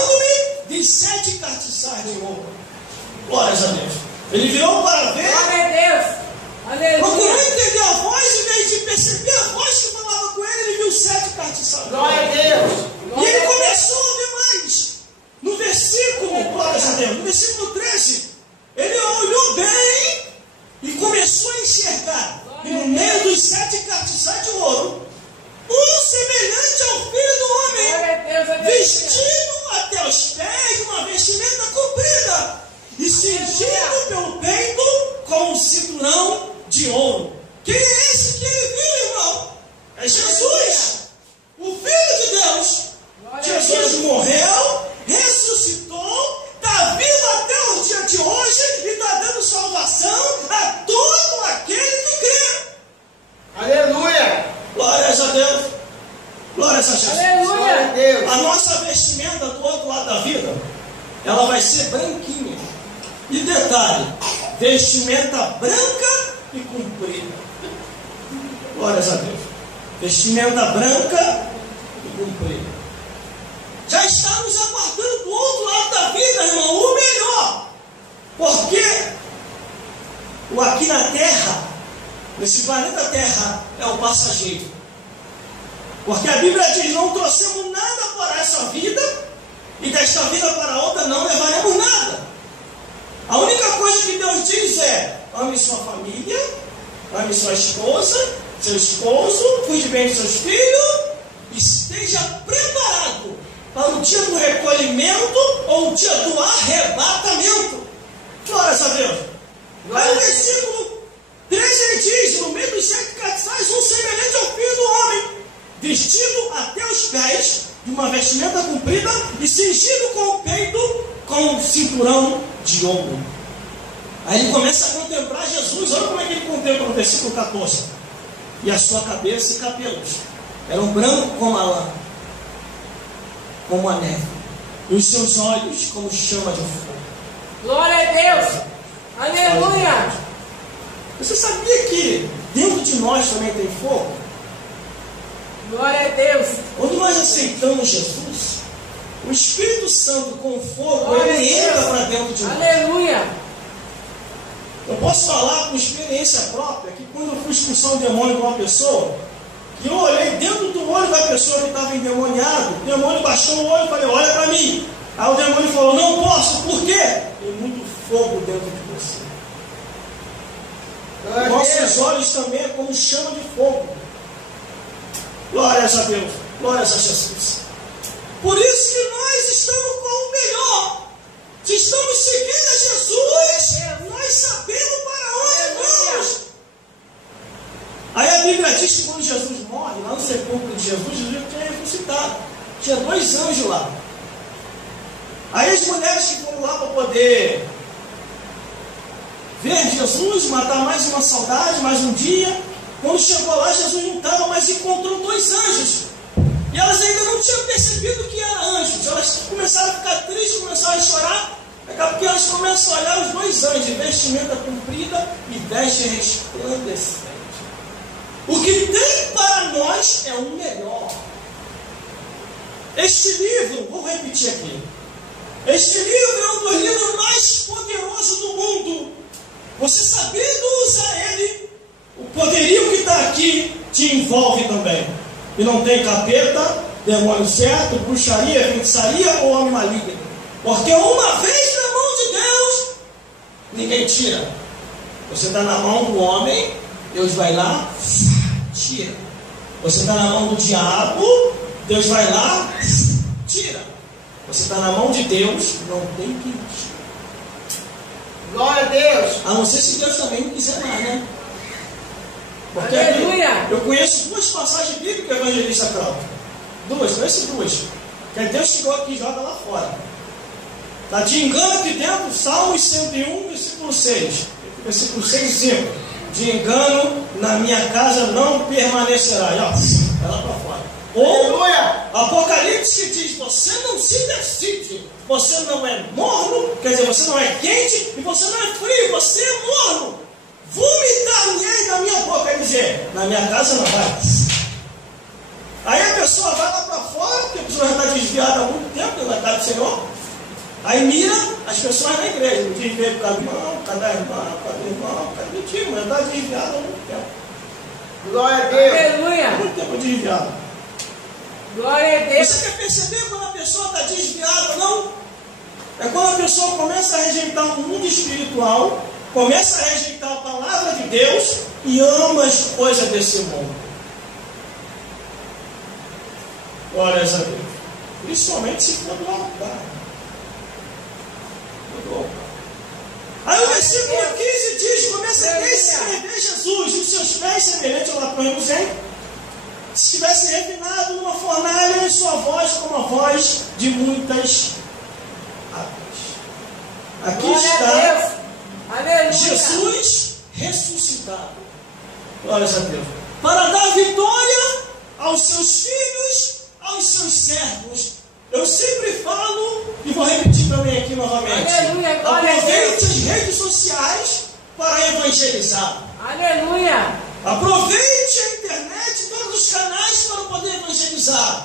cercando-me de 7 castiçais de ouro. Glórias a Deus. Ele virou para ver. Glória a Deus. Aleluia. Procurou entender a voz, em vez de perceber a voz que falava com ele, ele viu 7 castiçais. Glória a Deus. E ele começou a ver mais. No versículo, glórias a Deus, no versículo 13, ele olhou bem e começou a enxergar. E no meio dos 7 castiçais de ouro, um semelhante ao Filho do Homem, vestido até os pés de uma vestimenta comprida e cingido pelo peito com um cinturão de ouro. Quem é esse que ele viu, irmão? É Jesus, o Filho de Deus. Jesus morreu, ressuscitou, está vivo até o dia de hoje e está dando salvação a todo aquele que crê. Aleluia. Glórias a Deus. Glórias a Jesus. Aleluia. A Deus. A nossa vestimenta do outro lado da vida, ela vai ser branquinha. E detalhe, vestimenta branca e comprida. Glórias a Deus. Vestimenta branca e comprida. Já estamos aguardando do outro lado da vida, irmão, o melhor. Porque o aqui na Terra, nesse planeta Terra, é o passageiro. Porque a Bíblia diz: não trouxemos nada para essa vida, e desta vida para outra não levaremos nada. A única coisa que Deus diz é: ame sua família, ame sua esposa, seu esposo, cuide bem dos seus filhos, esteja preparado para o dia do recolhimento ou o dia do arrebatamento. Glórias a Deus. Aí no versículo 13 ele diz: no meio dos 7 castiçais, um semelhante ao Filho do Homem, vestido até os pés de uma vestimenta comprida e cingido com o peito com um cinturão de ouro. Aí ele começa a contemplar Jesus. Olha como é que ele contempla no versículo 14. E a sua cabeça e cabelos eram brancos como a lã, como a neve, e os seus olhos como chama de fogo. Glória a Deus. Aleluia. Você sabia que dentro de nós também tem fogo? Glória a Deus. Quando nós aceitamos Jesus, o Espírito Santo com fogo, Glória ele a Deus. entra para dentro de nós. Aleluia. Eu posso falar com experiência própria que quando eu fui expulsar um demônio de uma pessoa, que eu olhei dentro do olho da pessoa que estava endemoniado, o demônio baixou o olho e falei: olha para mim. Aí o demônio falou: não posso, por quê? Tem muito fogo dentro de você. Nossos olhos também é como chama de fogo. Glórias a Deus, glórias a Jesus. Por isso que nós estamos com o melhor. Se estamos seguindo a Jesus, nós sabemos para onde vamos. Aí a Bíblia diz que quando Jesus morre, lá no sepulcro de Jesus, Jesus tinha ressuscitado. Tinha 2 anjos lá. Aí as mulheres que foram lá para poder ver Jesus, matar mais uma saudade, mais um dia. Quando chegou lá, Jesus não estava, mas encontrou 2 anjos. E elas ainda não tinham percebido que eram anjos. Elas começaram a ficar tristes, começaram a chorar. Daqui a pouco elas começam a olhar os 2 anjos, vestimenta comprida e veste resplandecente. O que tem para nós é o melhor. Este livro, vou repetir aqui. Este livro é um dos livros mais poderosos do mundo. Você sabendo usar ele, o poderio que está aqui te envolve também. E não tem capeta, demônio certo, bruxaria, feitiçaria ou homem maligno. Porque uma vez na mão de Deus, ninguém tira. Você está na mão do homem, Deus vai lá, tira. Você está na mão do diabo, Deus vai lá, tira. Você está na mão de Deus, não tem que tirar. Glória a Deus. A não ser se Deus também não quiser mais, né? Porque Aleluia. eu conheço 2 passagens bíblicas, evangelista Cláudio. 2, conheço 2. Que é Deus chegou aqui e joga lá fora. Está de engano aqui dentro, Salmos 101, versículo 6. Versículo 6 e 5. De engano na minha casa não permanecerá. E ó, vai lá para fora. Ou Apocalipse que diz: você não se decide, você não é morno, quer dizer, você não é quente e você não é frio, você é morno. Vomitar-me da minha boca, quer dizer, na minha casa não vai. Aí a pessoa vai lá para fora, porque a pessoa já está desviada há muito tempo, ela está do Senhor. Aí mira as pessoas na igreja, não desvia por causa do irmão, por causa da irmã, por causa do irmão, por causa do tio, mas está desviada há muito tempo. Glória a Deus. Aleluia. Muito tempo desviado. Glória a Deus. Você quer perceber quando a pessoa está desviada ou não? É quando a pessoa começa a rejeitar o mundo espiritual, começa a rejeitar a palavra de Deus e ama as coisas desse mundo. Glória a Deus. Principalmente se for do altar. Aí o versículo 15 diz: começa a escrever Jesus e os seus pés semelhante ao latão se estivesse refinado numa fornalha e sua voz como a voz de muitas águas. Aqui Glória está Aleluia. Jesus ressuscitado. Glória a Deus. Para dar vitória aos seus filhos, aos seus servos. Eu sempre falo, e vou repetir também aqui novamente. Aleluia, glória a Aproveite as redes sociais para evangelizar. Aleluia. Aproveite a internet e todos os canais para poder evangelizar.